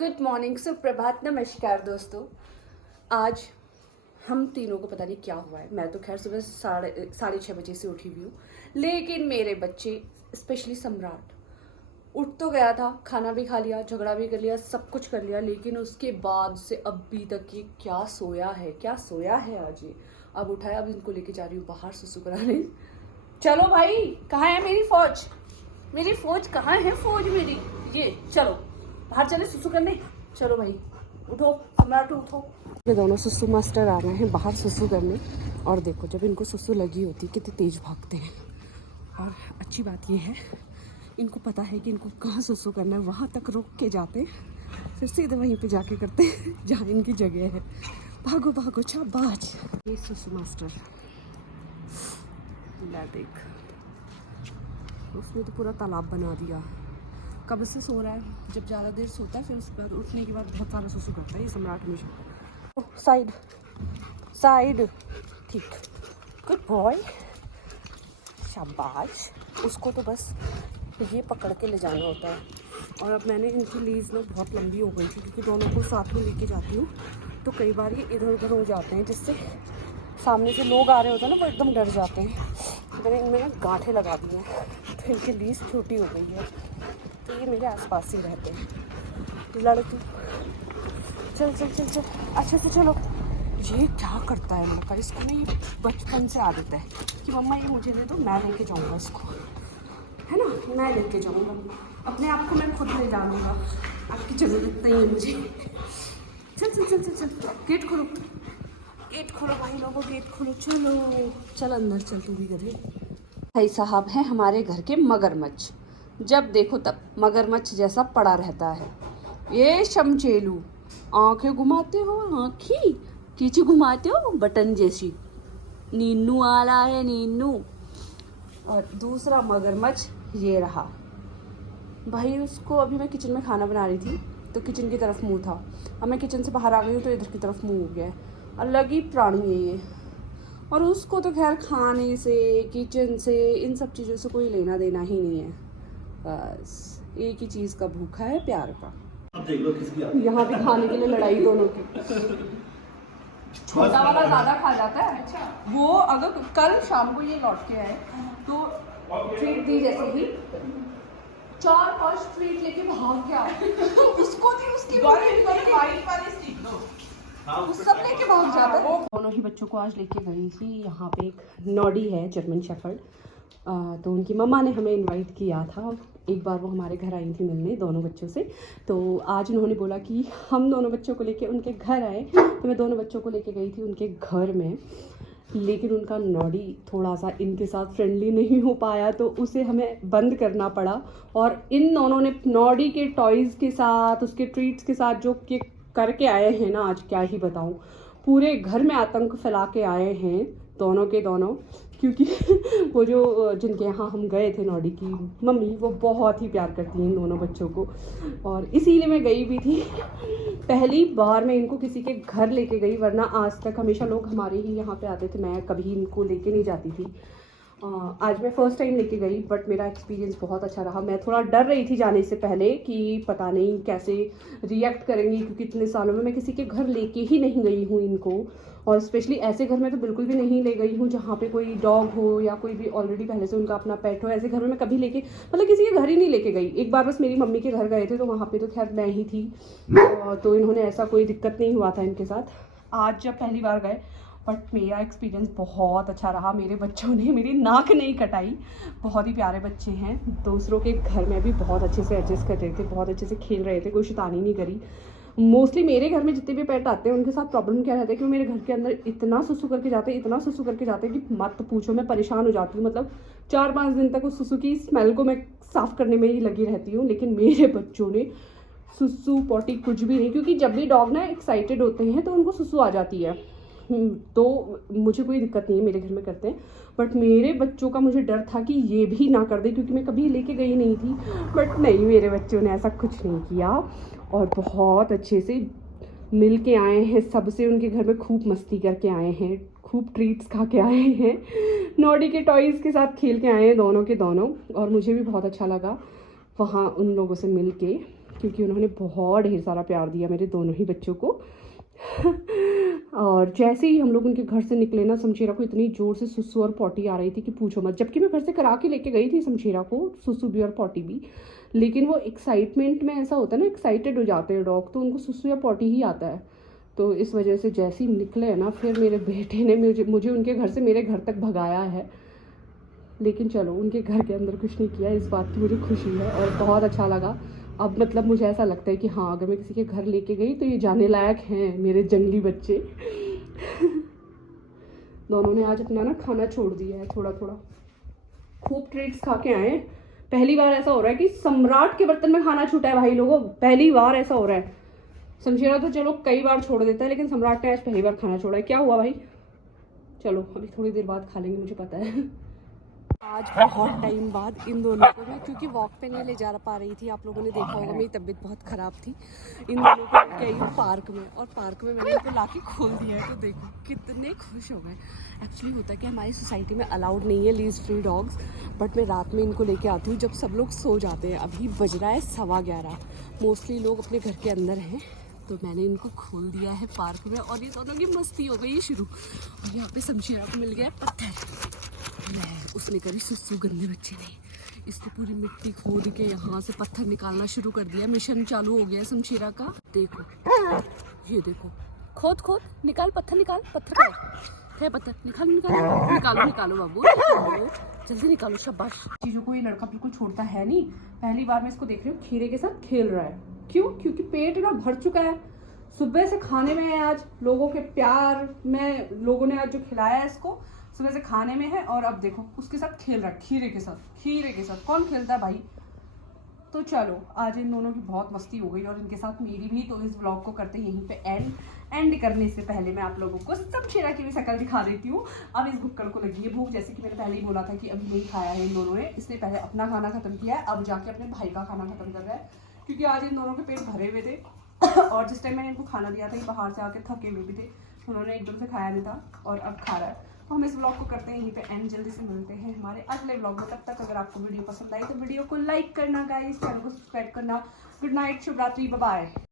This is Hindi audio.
गुड मॉर्निंग, सुप्रभात, नमस्कार दोस्तों। आज हम तीनों को पता नहीं क्या हुआ है। मैं तो खैर सुबह साढ़े 6 बजे से उठी हुई हूँ, लेकिन मेरे बच्चे स्पेशली सम्राट उठ तो गया था, खाना भी खा लिया, झगड़ा भी कर लिया, सब कुछ कर लिया, लेकिन उसके बाद से अभी तक ये क्या सोया है आज ये। अब उठाया, अब इनको लेके जा रही हूँ बाहर सुसु कराने। चलो भाई, कहाँ है मेरी फौज? मेरी फौज कहाँ है? फौज मेरी, ये चलो बाहर चले सुसु करने। चलो भाई उठो, सम्राट उठो। ये दोनों सुसु मास्टर आ रहे हैं बाहर सुसु करने, और देखो जब इनको सुसु लगी होती है कितने तेज भागते हैं। और अच्छी बात ये है, इनको पता है कि इनको कहाँ सुसु करना है, वहाँ तक रोक के जाते हैं, फिर सीधे वहीं पे जाके करते हैं जहाँ इनकी जगह है। भागो भागो शाबाश। ये सुसु मास्टर ला देख, उसने तो पूरा तालाब बना दिया। कब से सो रहा है, जब ज़्यादा देर सोता है फिर उस पर उठने के बाद बहुत सारा सुसु करता है ये सम्राट हमेशा। साइड साइड, ठीक, गुड बॉय, शाबाश। उसको तो बस ये पकड़ के ले जाना होता है। और अब मैंने इनकी लीज ना बहुत लंबी हो गई थी, क्योंकि दोनों को साथ में लेके जाती हूँ, तो कई बार ये इधर उधर हो जाते हैं, जिससे सामने से लोग आ रहे होते हैं ना, वो एकदम डर जाते हैं। मैंने इनमें ना गांठें लगा दी हैं, तो इनकी लीज छोटी हो गई है, तो ये मेरे आसपास ही रहते हैं। लड़की चल चल चल चल, अच्छे से चलो। ये क्या करता है लड़का, इसको ना ये बचपन से आदत है कि मम्मा ये मुझे दे दो, मैं लेके जाऊँगा इसको, है ना, मैं लेके जाऊँगा, अपने आप को मैं खुद ले जाऊँगा, आपकी ज़रूरत नहीं है मुझे। चल चल चल चल चल, गेट खोलो, गेट खोलो भाई लोगों, गेट खोलो। चलो चल अंदर चल, तू भी करे। भाई साहब हैं हमारे घर के मगरमच्छ, जब देखो तब मगरमच्छ जैसा पड़ा रहता है। ये शमचेलू, आंखें घुमाते हो, आँखी खींची घुमाते हो बटन जैसी। नीनू आ रहा है, नीनू। और दूसरा मगरमच्छ ये रहा भाई। उसको अभी मैं किचन में खाना बना रही थी, तो किचन की तरफ मुंह था। अब मैं किचन से बाहर आ गई हूँ, तो इधर की तरफ मुंह हो गया है। अलग ही प्राणी है ये। और उसको तो खैर खाने से, किचन से, इन सब चीज़ों से कोई लेना देना ही नहीं है। बस एक ही चीज़ का भूखा है, प्यार का। अब देख लो किसकी यहाँ भी खाने के लिए लड़ाई दोनों की। छोटा वाला ज़्यादा खा जाता है। अच्छा, वो अगर कल शाम को ये लौट के आए तो ट्रीट दी, जैसे ही 4-5 ट्रीट लेके भाग गया। उसको थी उसकी सब लेके भाग जाता है। दोनों ही बच्चों को आज लेके गई थी। यहाँ पे एक नॉडी है, जर्मन शेफर्ड, तो उनकी मम्मा ने हमें इनवाइट किया था। एक बार वो हमारे घर आई थी मिलने दोनों बच्चों से, तो आज उन्होंने बोला कि हम दोनों बच्चों को लेके उनके घर आए, तो मैं दोनों बच्चों को लेके गई थी उनके घर में। लेकिन उनका नॉडी थोड़ा सा इनके साथ फ्रेंडली नहीं हो पाया, तो उसे हमें बंद करना पड़ा। और इन दोनों ने नॉडी के टॉयज़ के साथ, उसके ट्रीट्स के साथ जो कि करके आए हैं ना, आज क्या ही बताऊं, पूरे घर में आतंक फैला के आए हैं दोनों के दोनों। क्योंकि वो जो जिनके यहाँ हम गए थे, नॉडी की मम्मी, वो बहुत ही प्यार करती हैं इन दोनों बच्चों को, और इसीलिए मैं गई भी थी। पहली बार मैं इनको किसी के घर लेके गई, वरना आज तक हमेशा लोग हमारे ही यहाँ पे आते थे, मैं कभी इनको लेके नहीं जाती थी। आज मैं फ़र्स्ट टाइम लेके गई, बट मेरा एक्सपीरियंस बहुत अच्छा रहा। मैं थोड़ा डर रही थी जाने से पहले कि पता नहीं कैसे रिएक्ट करेंगी, क्योंकि इतने सालों में मैं किसी के घर लेके ही नहीं गई हूँ इनको, और स्पेशली ऐसे घर में तो बिल्कुल भी नहीं ले गई हूँ जहाँ पे कोई डॉग हो या कोई भी ऑलरेडी पहले से उनका अपना पेट हो। ऐसे घर में मैं कभी लेके, मतलब किसी के घर ही नहीं लेके गई। एक बार बस मेरी मम्मी के घर गए थे, तो वहाँ पे तो खैर मैं ही थी, तो इन्होंने ऐसा कोई दिक्कत नहीं हुआ था इनके साथ। आज जब पहली बार गए, बट मेरा एक्सपीरियंस बहुत अच्छा रहा। मेरे बच्चों ने मेरी नाक नहीं कटाई, बहुत ही प्यारे बच्चे हैं। दूसरों के घर में भी बहुत अच्छे से एडजस्ट कर रहे थे, बहुत अच्छे से खेल रहे थे, कोई शैतानी नहीं करी। मोस्टली मेरे घर में जितने भी पेट आते हैं उनके साथ प्रॉब्लम क्या रहता है कि वो मेरे घर के अंदर इतना सुसु करके जाते हैं, इतना सुसु करके जाते हैं कि मत पूछो, मैं परेशान हो जाती हूँ। मतलब 4-5 दिन तक उस सुसु की स्मेल को मैं साफ़ करने में ही लगी रहती हूँ। लेकिन मेरे बच्चों ने सुसु पॉटी कुछ भी नहीं, क्योंकि जब भी डॉग ना एक्साइटेड होते हैं तो उनको सुसु आ जाती है, तो मुझे कोई दिक्कत नहीं है, मेरे घर में करते हैं। बट मेरे बच्चों का मुझे डर था कि ये भी ना कर दे, क्योंकि मैं कभी लेके गई नहीं थी। बट नहीं, मेरे बच्चों ने ऐसा कुछ नहीं किया, और बहुत अच्छे से मिल के आए हैं सबसे। उनके घर में खूब मस्ती करके आए हैं, खूब ट्रीट्स खा के आए हैं, नॉडी के टॉयज़ के साथ खेल के आए हैं दोनों के दोनों। और मुझे भी बहुत अच्छा लगा वहाँ उन लोगों से मिल के। क्योंकि उन्होंने बहुत ढेर सारा प्यार दिया मेरे दोनों ही बच्चों को। और जैसे ही हम लोग उनके घर से निकले ना, शमशेरा को इतनी ज़ोर से सुसु और पॉटी आ रही थी कि पूछो मत। जबकि मैं घर से करा के लेके गई थी शमशेरा को, सुसु भी और पॉटी भी, लेकिन वो एक्साइटमेंट में ऐसा होता है ना, एक्साइटेड हो जाते हैं डॉग, तो उनको सुसु या पॉटी ही आता है। तो इस वजह से जैसे ही निकले ना, फिर मेरे बेटे ने मुझे उनके घर से मेरे घर तक भगाया है। लेकिन चलो, उनके घर के अंदर कुछ नहीं किया, इस बात की मुझे खुशी है और बहुत अच्छा लगा। अब मतलब मुझे ऐसा लगता है कि हाँ, अगर मैं किसी के घर लेके गई तो ये जाने लायक हैं मेरे जंगली बच्चे। दोनों ने आज अपना ना खाना छोड़ दिया है थोड़ा थोड़ा, खूब ट्रीट्स खा के आए। पहली बार ऐसा हो रहा है कि सम्राट के बर्तन में खाना छूटा है भाई लोगों, पहली बार ऐसा हो रहा है। शमशेरा तो चलो कई बार छोड़ देता है, लेकिन सम्राट ने आज पहली बार खाना छोड़ा है। क्या हुआ भाई? चलो अभी थोड़ी देर बाद खा लेंगे, मुझे पता है। आज बहुत टाइम बाद इन दोनों को मैं, क्योंकि वॉक पे नहीं ले जा पा रही थी, आप लोगों ने देखा होगा मेरी तबीयत बहुत ख़राब थी, इन दोनों को लेके आई हूँ पार्क में। और पार्क में मैंने इनको लाके खोल दिया है, तो देखो कितने खुश हो गए। एक्चुअली होता है कि हमारी सोसाइटी में अलाउड नहीं है लीज फ्री डॉग्स, बट मैं रात में इनको लेके आती हूँ जब सब लोग सो जाते हैं। अभी बज रहा है 11:15, मोस्टली लोग अपने घर के अंदर हैं, तो मैंने इनको खोल दिया है पार्क में और ये दोनों की मस्ती हो गई शुरू। और यहाँ पे शमशेरा को मिल गया पत्थर, उसने करी सुसु, गंदे बच्चे ने। इसने पूरी मिट्टी खोद के यहाँ से पत्थर निकालना शुरू कर दिया। मिशन चालू हो गया शमशेरा का। देखो ये देखो, खोद खोद निकाल, पत्थर निकाल, पत्थर का है, पत्थर निकाल निकाल निकालो निकालो बाबू, निकालो जल्दी निकालो, शाबाश। चीज़ों को ये लड़का बिल्कुल छोड़ता है नहीं। पहली बार मैं इसको देख रही हूँ खीरे के साथ खेल रहा है। क्यों? क्योंकि पेट ना भर चुका है, सुबह से खाने में है, आज लोगों के प्यार में लोगों ने आज जो खिलाया है इसको, सुबह से खाने में है। और अब देखो उसके साथ खेल रहा है, खीरे के साथ। खीरे के साथ कौन खेलता है भाई? तो चलो, आज इन दोनों की बहुत मस्ती हो गई और इनके साथ मेरी भी। तो इस व्लॉग को करते यहीं पे एंड करने से पहले मैं आप लोगों को शमशेरा की भी शक्ल दिखा देती हूँ। अब इस भुक्कड़ को लगी है भूख, जैसे कि मैंने पहले ही बोला था कि अभी नहीं खाया है इन दोनों ने। इसने पहले अपना खाना खत्म किया है, अब जाके अपने भाई का खाना खत्म कर रहा है, क्योंकि आज इन दोनों के पेट भरे हुए थे। और जिस टाइम मैंने इनको खाना दिया था, ये बाहर से आके थके हुए भी थे, उन्होंने एकदम से खाया नहीं था और अब खा रहा है। तो हम इस व्लॉग को करते हैं यहीं पे एंड। जल्दी से मिलते हैं हमारे अगले व्लॉग में। तब तक अगर आपको वीडियो पसंद आई तो वीडियो को लाइक करना गाइस, चैनल को सब्सक्राइब करना। गुड नाइट, शुभ रात्रि, बाय बाय।